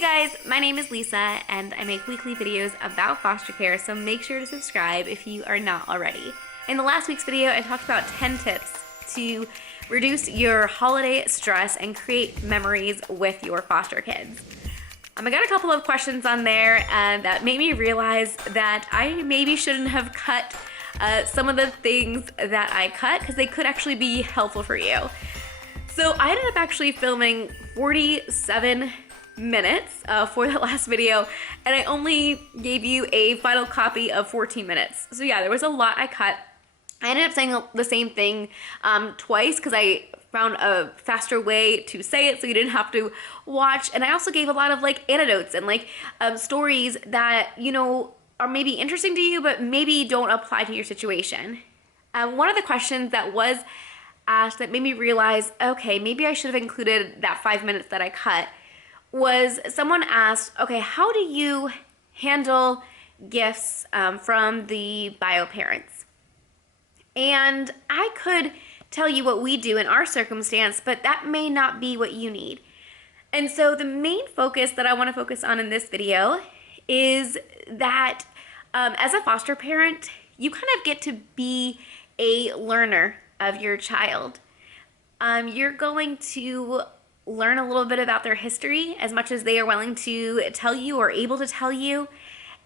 Hey guys, my name is Lisa and I make weekly videos about foster care, so make sure to subscribe if you are not already. In the last week's video, I talked about 10 tips to reduce your holiday stress and create memories with your foster kids. I got a couple of questions on there that made me realize that I maybe shouldn't have cut some of the things that I cut because they could actually be helpful for you. So I ended up actually filming 47 minutes for that last video, and I only gave you a final copy of 14 minutes. So yeah, there was a lot I cut. I ended up saying the same thing twice because I found a faster way to say it so you didn't have to watch. And I also gave a lot of like anecdotes and like stories that, you know, are maybe interesting to you, but maybe don't apply to your situation. One of the questions that was asked that made me realize, okay, maybe I should have included that 5 minutes that I cut, was someone asked, okay, how do you handle gifts from the bio parents? And I could tell you what we do in our circumstance, but that may not be what you need. And so the main focus that I want to focus on in this video is that as a foster parent, you kind of get to be a learner of your child. You're going to learn a little bit about their history as much as they are willing to tell you or able to tell you,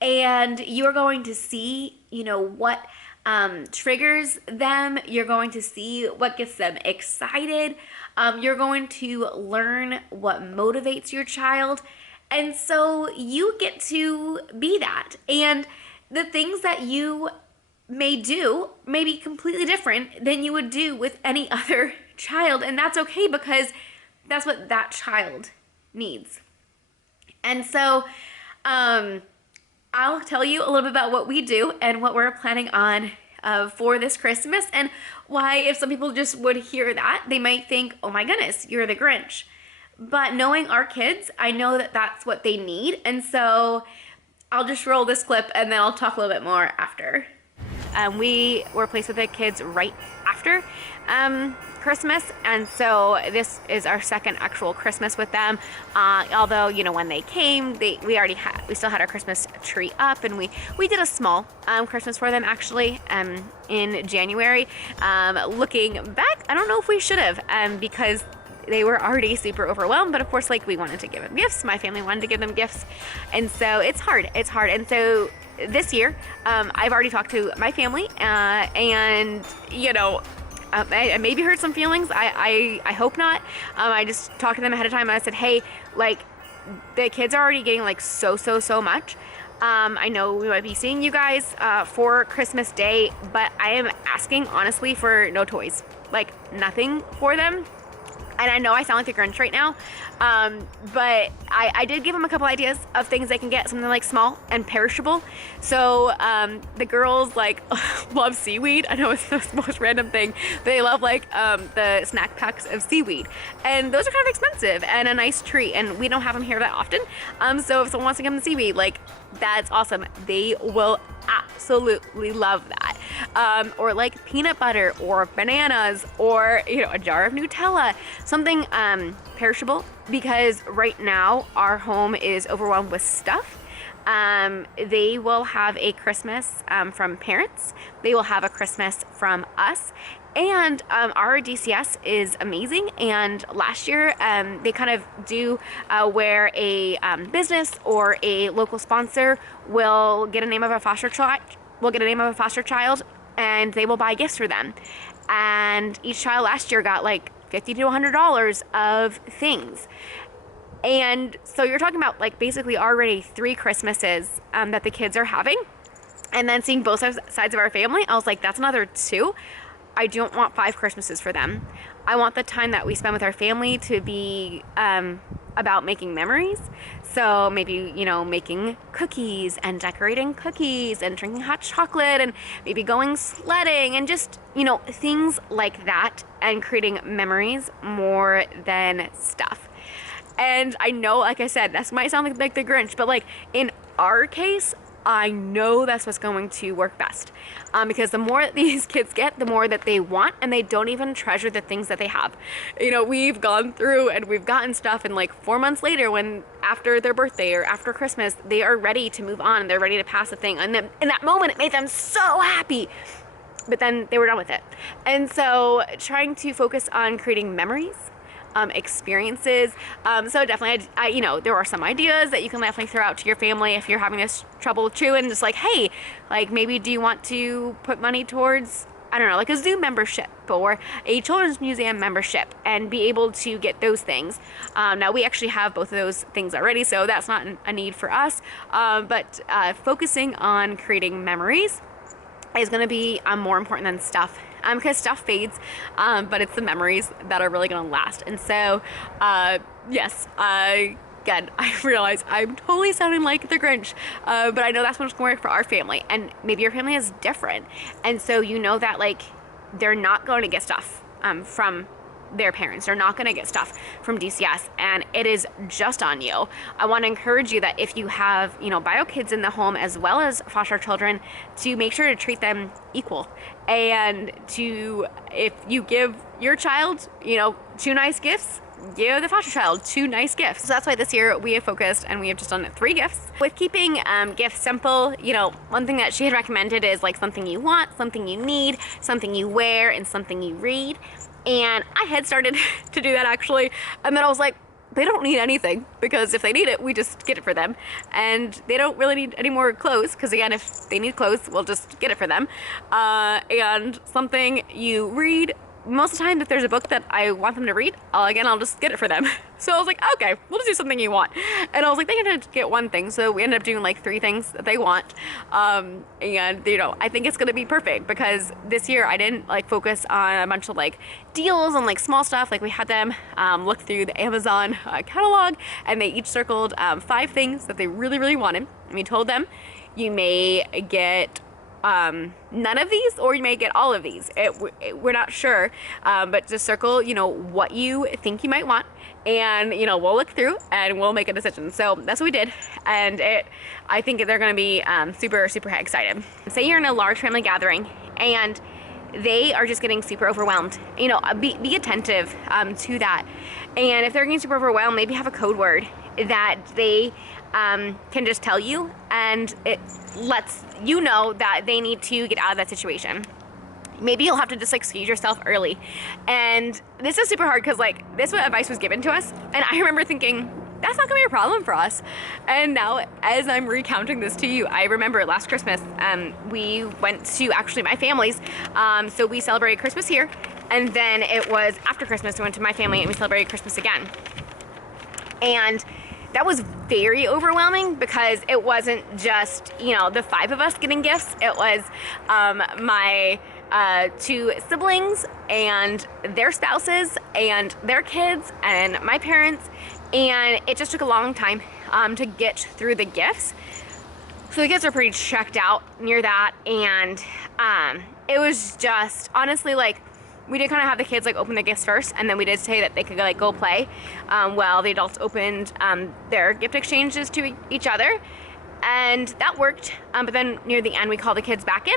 and you are going to see, you know, what triggers them. You're going to see what gets them excited. You're going to learn what motivates your child, and so you get to be that. And the things that you may do may be completely different than you would do with any other child, and that's okay because that's what that child needs. And so I'll tell you a little bit about what we do and what we're planning on for this Christmas, and why if some people just would hear that, they might think, oh my goodness, you're the Grinch. But knowing our kids, I know that that's what they need, and so I'll just roll this clip and then I'll talk a little bit more after. We were placed with the kids right after Christmas, and so this is our second actual Christmas with them. Although, you know, when they came, we still had our Christmas tree up, and we did a small Christmas for them actually in January. Looking back, I don't know if we should have because they were already super overwhelmed, but of course, like, we wanted to give them gifts. My family wanted to give them gifts, and so it's hard. And so this year, I've already talked to my family, and you know, I maybe hurt some feelings. I hope not. I just talked to them ahead of time, and I said, hey, like, the kids are already getting like so much. I know we might be seeing you guys for Christmas Day, but I am asking honestly for no toys, like nothing for them. And I know I sound like the Grinch right now, but I did give them a couple ideas of things they can get, something like small and perishable. So the girls like love seaweed. I know it's the most random thing. They love like the snack packs of seaweed, and those are kind of expensive and a nice treat, and we don't have them here that often. So if someone wants to give them seaweed, like, that's awesome. They will absolutely love that. Or like peanut butter or bananas, or, you know, a jar of Nutella, something perishable, because right now our home is overwhelmed with stuff. They will have a Christmas from parents. They will have a Christmas from us. And our DCS is amazing, and last year they kind of do where a business or a local sponsor will get a name of a foster child, and they will buy gifts for them. And each child last year got like $50 to $100 of things. And so you're talking about like basically already 3 Christmases that the kids are having, and then seeing both sides of our family. I was like, that's another 2. I don't want 5 Christmases for them. I want the time that we spend with our family to be about making memories. So maybe, you know, making cookies and decorating cookies and drinking hot chocolate and maybe going sledding and just, you know, things like that, and creating memories more than stuff. And I know, like I said, this might sound like the Grinch, but like in our case, I know that's what's going to work best. Because the more that these kids get, the more that they want, and they don't even treasure the things that they have. You know, we've gone through and we've gotten stuff, and like 4 months later, when after their birthday or after Christmas, they are ready to move on. They're ready to pass the thing. And then in that moment, it made them so happy. But then they were done with it. And so trying to focus on creating memories, experiences. So definitely, you know, there are some ideas that you can definitely throw out to your family if you're having this trouble too, and just like, hey, like maybe do you want to put money towards, I don't know, like a zoo membership or a children's museum membership, and be able to get those things. Now we actually have both of those things already, so that's not a need for us, but focusing on creating memories is going to be more important than stuff, because stuff fades, but it's the memories that are really going to last. And so yes, again, I realize I'm totally sounding like the Grinch, but I know that's what's going to work for our family, and maybe your family is different, and so you know that like they're not going to get stuff from their parents. They're not going to get stuff from DCS, and it is just on you. I want to encourage you that if you have, you know, bio kids in the home as well as foster children, to make sure to treat them equal, and to, if you give your child, you know, 2 nice gifts, give the foster child 2 nice gifts. So that's why this year we have focused, and we have just done 3 gifts. With keeping gifts simple, you know, one thing that she had recommended is like something you want, something you need, something you wear, and something you read. And I had started to do that actually, and then I was like, they don't need anything, because if they need it, we just get it for them, and they don't really need any more clothes, because again, if they need clothes, we'll just get it for them. And something you read, most of the time if there's a book that I want them to read, I'll just get it for them. So I was like, okay, we'll just do something you want. And I was like, they can get 1 thing, so we ended up doing like 3 things that they want. And you know, I think it's gonna be perfect, because this year I didn't like focus on a bunch of like deals and like small stuff. Like we had them look through the Amazon catalog, and they each circled 5 things that they really, really wanted. And we told them, you may get none of these, or you may get all of these. We're not sure, but just circle, you know, what you think you might want, and you know, we'll look through and we'll make a decision. So that's what we did, and I think they're going to be super, super excited. Say you're in a large family gathering and they are just getting super overwhelmed. You know, be attentive to that, and if they're getting super overwhelmed, maybe have a code word that they can just tell you, and it lets you know that they need to get out of that situation. Maybe you'll have to just like excuse yourself early. And this is super hard, because like this advice was given to us, and I remember thinking, that's not gonna be a problem for us. And now as I'm recounting this to you, I remember last Christmas, we went to actually my family's, so we celebrated Christmas here, and then it was after Christmas we went to my family and we celebrated Christmas again. And that was very overwhelming, because it wasn't just, you know, the 5 of us getting gifts. It was my 2 siblings and their spouses and their kids and my parents, and it just took a long time to get through the gifts. So the kids are pretty checked out near that, and it was just honestly like, we did kind of have the kids like open the gifts first, and then we did say that they could like go play while the adults opened their gift exchanges to each other, and that worked. But then near the end, we called the kids back in,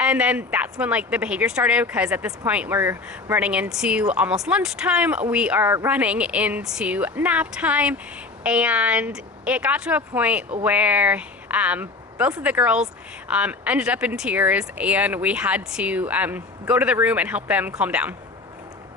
and then that's when like the behavior started, because at this point we're running into almost lunchtime, we are running into nap time, and it got to a point where both of the girls ended up in tears, and we had to go to the room and help them calm down.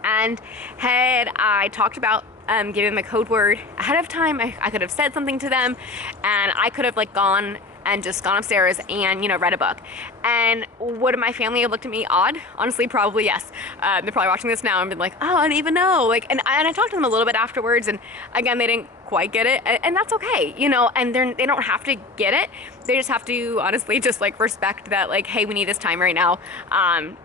And had I talked about giving them a code word ahead of time, I could have said something to them, and I could have like gone upstairs and, you know, read a book. And would my family have looked at me odd? Honestly, probably yes. They're probably watching this now and been like, oh, I didn't even know. Like, and I talked to them a little bit afterwards, and again, they didn't quite get it, and that's okay, you know, and they don't have to get it. They just have to honestly just like respect that, like, hey, we need this time right now.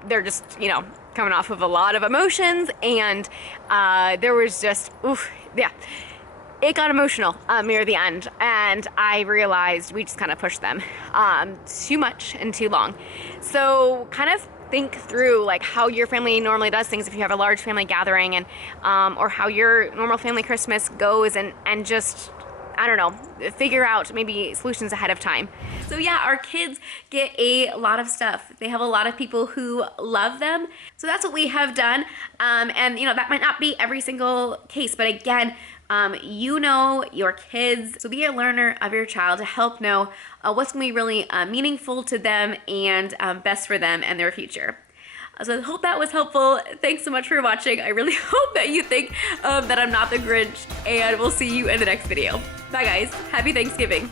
They're just, you know, coming off of a lot of emotions, and there was just, oof, yeah. It got emotional near the end, and I realized we just kind of pushed them too much and too long. So kind of think through like how your family normally does things if you have a large family gathering, and or how your normal family Christmas goes, and just I don't know, figure out maybe solutions ahead of time. So yeah, our kids get a lot of stuff. They have a lot of people who love them. So that's what we have done. And you know, that might not be every single case, but again, you know your kids, so be a learner of your child to help know what's gonna be really meaningful to them and best for them and their future. So I hope that was helpful. Thanks so much for watching. I really hope that you think that I'm not the Grinch, and we'll see you in the next video. Bye guys, happy Thanksgiving.